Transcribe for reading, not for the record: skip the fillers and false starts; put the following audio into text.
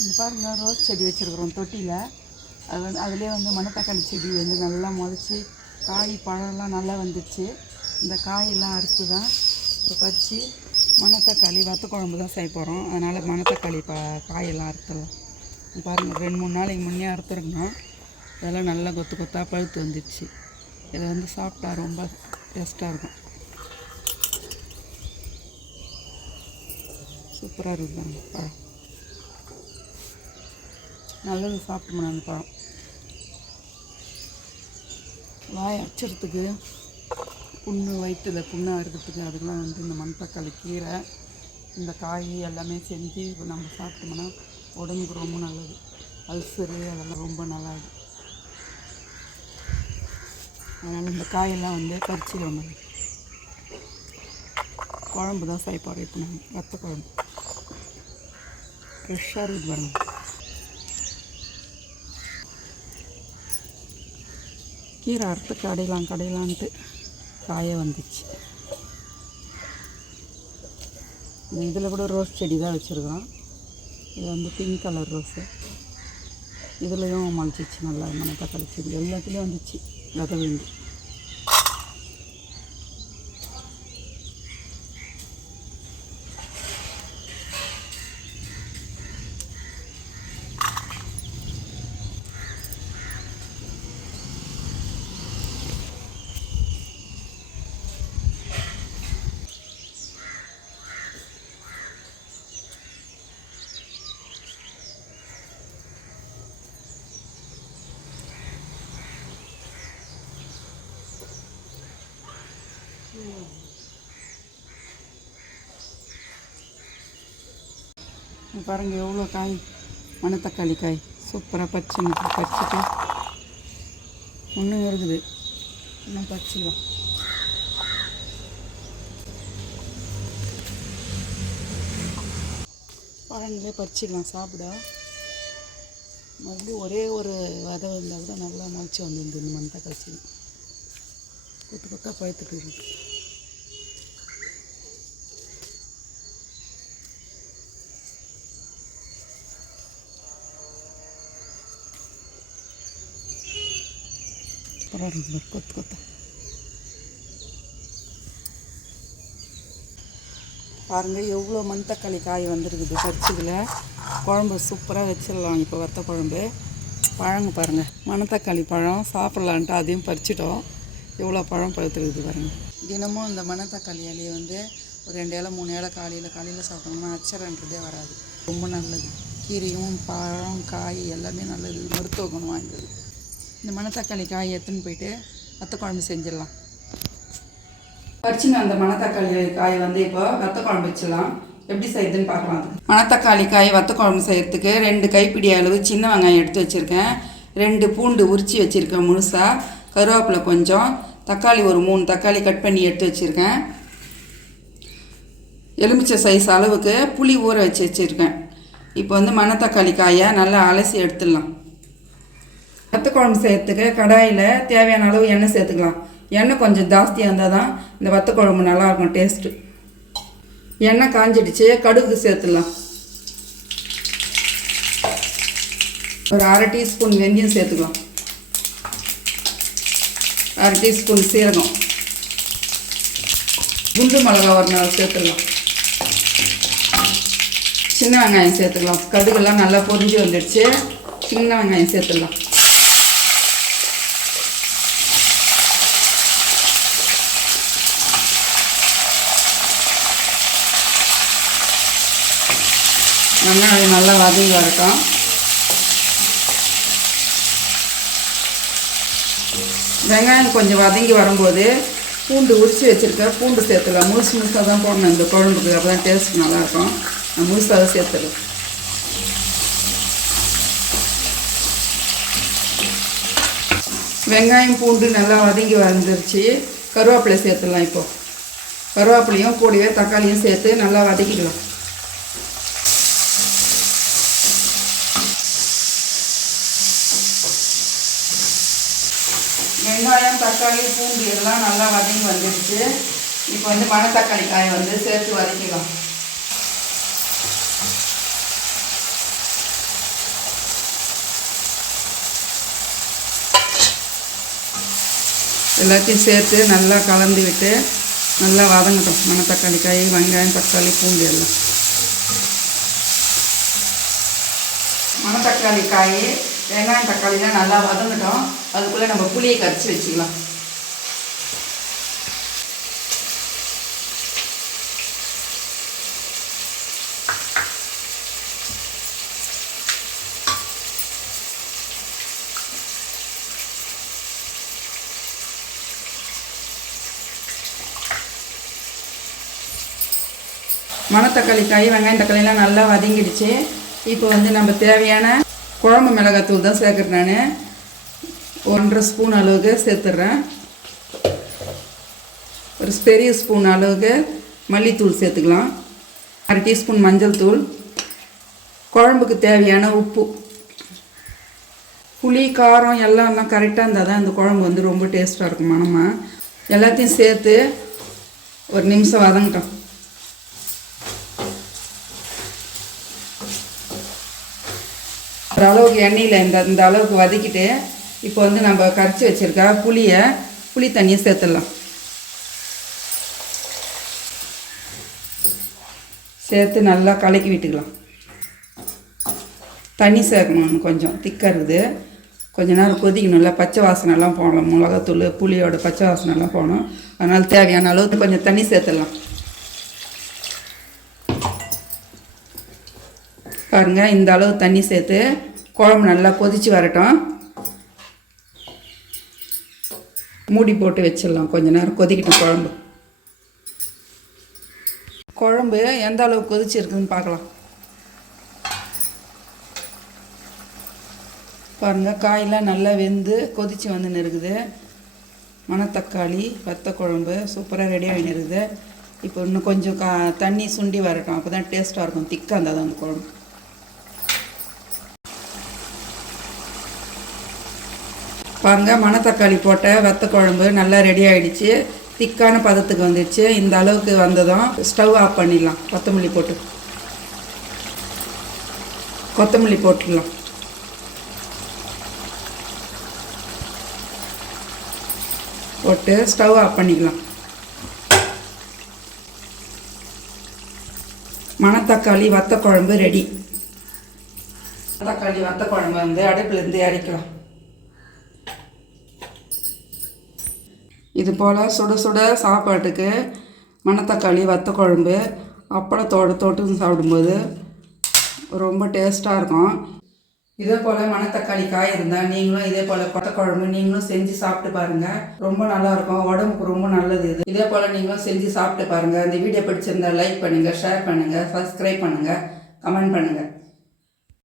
இந்த பாருங்க ரோஸ் செடி வச்சுருக்குறோம் தொட்டியில். அது வந்து அதிலே வந்து மணத்தக்காளி செடி வந்து நல்லா முளைச்சி காய் பழம்லாம் நல்லா வந்துச்சு. இந்த காயெல்லாம் அறுத்து தான் இப்போ பறித்து மணத்தக்காளி வத்த குழம்பு தான் செய்ய போகிறோம். அதனால் மணத்தக்காளி காயெல்லாம் அறுத்துடலாம். பாருங்கள் 2-3 நாளைக்கு முன்னே அறுத்துருக்கணும். இதெல்லாம் நல்லா கொத்து கொத்தாக பழுத்து வந்துடுச்சு. இதை வந்து சாப்பிட்டா ரொம்ப டேஸ்ட்டாக இருக்கும். சூப்பராக இருக்குதுங்க பழம். நல்லது சாப்பிட்டோம்னா அந்த பழம் வாய் அச்சறதுக்கு புண்ணு வயிற்றில் புண்ணு அறுக்கிறதுக்கு அதுக்கெலாம் வந்து இந்த மணத்தக்காளி கீரை இந்த காய் எல்லாமே செஞ்சு இப்போ நம்ம சாப்பிட்டோம்னா உடம்புக்கு ரொம்ப நல்லது. அல்சரு அதெல்லாம் ரொம்ப நல்லாது. அதனால் இந்த காயெல்லாம் வந்து பறிச்சிடுவோம். குழம்பு தான் செய்ய போகிறோம். இப்போ நாங்கள் வத்த குழம்பு ஃப்ரெஷ்ஷாக இருக்குது பாருங்கள். கீரை அறுத்து கடையலான்ட்டு காய வந்துச்சு. இதில் கூட ரோஸ் செடி தான் வச்சுருக்கிறோம். இது வந்து பிங்க் கலர் ரோஸு. இதுலேயும் முளைச்சிச்சு நல்லா. மணத்தக்காளி செடி எல்லாத்துலேயும் வந்துச்சு விதை விழுந்து. பாருங்கள் எவ்வளோ காய் மணத்தக்காளி காய் சூப்பராக பறிச்சுட்டு ஒன்றும் இருக்குது. இன்னும் பறிச்சிக்கலாம். பழங்களே பறிச்சிக்கலாம் சாப்பிட. மறுபடியும் ஒரே ஒரு விதை இருந்தால் கூட நல்லா முளைச்சி வந்துருந்து. இந்த மணத்தக்காளி செடி கொத்து கொத்தாக பழுத்துட்டு இருக்குது. கொத்து கொத்தா பாருங்கள் எவ்வளோ மணத்தக்காளி காய் வந்துருக்குது. பறிச்சதில் குழம்பு சூப்பராக வச்சிடலாம். இப்போ வத்த குழம்பு பழங்க பாருங்கள். மணத்தக்காளி பழம் சாப்பிட்லான்ட்டு அதையும் பறிச்சிட்டோம். எவ்வளோ பழம் பழுத்துருக்குது பாருங்கள். தினமும் இந்த மணத்தக்காளி இலையை வந்து ஒரு 2 இலை 3 இலை காலையில் சாப்பிட்டோம்னா அச்சரன்றதே வராது. ரொம்ப நல்லது. கீரையும் பழம் காய் எல்லாமே நல்லது. மருத்துவ குணம் வாய்ந்தது. இந்த மணத்தக்காளி காய் எடுத்துன்னு போயிட்டு வத்த குழம்பு செஞ்சிடலாம். பறிச்சுன்னு அந்த மணத்தக்காளி காய் வந்து இப்போ வத்த குழம்பு வச்சிடலாம். எப்படி செய்யுதுன்னு பார்க்கலாம். மணத்தக்காளி காய் வத்த குழம்பு செய்கிறதுக்கு 2 கைப்பிடி அளவு சின்ன வெங்காயம் எடுத்து வச்சுருக்கேன். 2 பூண்டு உரித்து வச்சுருக்கேன் முழுசாக. கருவேப்பிலை கொஞ்சம். தக்காளி ஒரு 3 தக்காளி கட் பண்ணி எடுத்து வச்சுருக்கேன். எலுமிச்சை சைஸ் அளவுக்கு புளி ஊற வச்சுருக்கேன். இப்போ வந்து மணத்தக்காளி காயை நல்லா அலசி எடுத்துடலாம். வத்த குழம்பு செய்கிறதுக்கு கடாயில் தேவையான அளவு எண்ணெய் சேர்த்துக்கலாம். எண்ணெய் கொஞ்சம் ஜாஸ்தியாக இருந்தால் தான் இந்த வத்த குழம்பு நல்லாயிருக்கும் டேஸ்ட்டு. எண்ணெய் காஞ்சிடுச்சு. கடுகு சேர்த்துடலாம். ஒரு 1/2 டீஸ்பூன் வெந்தயம் சேர்த்துக்கலாம். 1/2 டீஸ்பூன் சீரகம். குண்டு மிளகா ஒரு 4 சேர்த்துக்கலாம். சின்ன வெங்காயம் சேர்த்துக்கலாம். கடுகுலாம் நல்லா பொரிஞ்சு வந்துடுச்சு. சின்ன வெங்காயம் சேர்த்துடலாம். வெங்காயம் நல்லா வதங்கி வரட்டும். வெங்காயம் கொஞ்சம் வதங்கி வரும்போது பூண்டு உரித்து வச்சுருக்க பூண்டு சேர்த்துக்கலாம். முழுசாக தான் போடணும் இந்த குழம்புக்கு. அப்போ தான் டேஸ்ட் நல்லாயிருக்கும். நான் முழுசாக சேர்த்துடுறேன். வெங்காயம் பூண்டு நல்லா வதங்கி வந்துருச்சு. கருவேப்பிலை சேர்த்துடலாம். இப்போது கருவேப்பிலையும் கூடவே தக்காளியும் சேர்த்து நல்லா வதக்கிக்கலாம். வெங்காயம் தக்காளி பூண்டு எல்லாம் நல்லா வதங்கி வந்துடுச்சு. இப்போ வந்து மணத்தக்காளி காயை வந்து சேர்த்து வதக்கிக்கலாம். எல்லாத்தையும் சேர்த்து நல்லா கலந்து விட்டு நல்லா வதங்கட்டும். மணத்தக்காளி காய், வெங்காயம், தக்காளி, பூண்டு எல்லாம். மணத்தக்காளி காய், வெங்காயம், தக்காளிலாம் நல்லா வதங்கட்டும். அதுக்குள்ளே நம்ம புளியை கரைச்சி வச்சுக்கலாம். மணத்தக்காளி காய், வெங்காயம், தக்காளிலாம் நல்லா வதங்கிடுச்சு. இப்போ வந்து நம்ம தேவையான குழம்பு மிளகாத்தூள் தான் சேர்க்குறேன். நான் 1.5 ஸ்பூன் அளவுக்கு சேர்த்துட்றேன். ஒரு பெரிய ஸ்பூன் அளவுக்கு மல்லித்தூள் சேர்த்துக்கலாம். 1/2 டீஸ்பூன் மஞ்சள் தூள், குழம்புக்கு தேவையான உப்பு. புளி, காரம் எல்லாம் கரெக்டாக இருந்தால் தான் இந்த குழம்பு வந்து ரொம்ப டேஸ்ட்டாக இருக்கும். மணமாக எல்லாத்தையும் சேர்த்து ஒரு நிமிஷம் வதங்கட்டும். ஒரு அளவுக்கு எண்ணெயில் இந்த அளவுக்கு வதக்கிட்டு இப்போ வந்து நம்ம கரைச்சி வச்சுருக்க புளி தண்ணியை சேர்த்துடலாம். சேர்த்து நல்லா கலக்கி விட்டுக்கலாம். தண்ணி சேர்க்கணும், கொஞ்சம் திக்காக இருக்குது. கொஞ்ச நேரம் கொதிக்கணும்ல, பச்சை வாசனைலாம் போகணும். மிளகாத்தூள், புளியோட பச்சை வாசனைலாம் போகணும். அதனால் தேவையான அளவுக்கு கொஞ்சம் தண்ணி சேர்த்துடலாம். பாருங்கள், இந்த அளவு தண்ணி சேர்த்து குழம்பு நல்லா கொதித்து வரட்டும். மூடி போட்டு வச்சிடலாம். கொஞ்ச நேரம் கொதிக்கட்டும். குழம்பு எந்த அளவுக்கு கொதிச்சிருக்குதுன்னு பார்க்கலாம். பாருங்கள், காயெல்லாம் நல்லா வெந்து கொதித்து வந்துன்னு இருக்குது. மணத்தக்காளி வத்த குழம்பு சூப்பராக ரெடி ஆகின்னு இருக்குது. இப்போ இன்னும் கொஞ்சம் தண்ணி சுண்டி வரட்டும். அப்போ தான் டேஸ்ட்டாக இருக்கும். திக்காக இருந்தால் தான் அந்த குழம்பு. பாருங்கள், மணத்தக்காளி போட்ட வத்த குழம்பு நல்லா ரெடி ஆகிடுச்சு. திக்கான பதத்துக்கு வந்துடுச்சு. இந்த அளவுக்கு வந்ததும் ஸ்டவ் ஆஃப் பண்ணிடலாம். கொத்தமல்லி போட்டுடலாம். போட்டு ஸ்டவ் ஆஃப் பண்ணிக்கலாம். மணத்தக்காளி வத்த குழம்பு ரெடி. தக்காளி வத்த குழம்பு வந்து அடுப்புலேருந்து இறக்கலாம். இது போல் சுட சுட சாப்பாட்டுக்கு மணத்தக்காளி வத்த குழம்பு அப்பளத்தோடு தொட்டு சாப்பிடும்போது ரொம்ப டேஸ்ட்டாக இருக்கும். இதே போல் மணத்தக்காளி காய் இருந்தால் நீங்களும் இதே போல் வத்த குழம்பு நீங்களும் செஞ்சு சாப்பிட்டு பாருங்கள். ரொம்ப நல்லாயிருக்கும். உடம்புக்கு ரொம்ப நல்லது. இதே போல் நீங்களும் செஞ்சு சாப்பிட்டு பாருங்கள். இந்த வீடியோ பிடிச்சிருந்தா லைக் பண்ணுங்கள், ஷேர் பண்ணுங்கள், சப்ஸ்கிரைப் பண்ணுங்கள், கமெண்ட் பண்ணுங்கள்.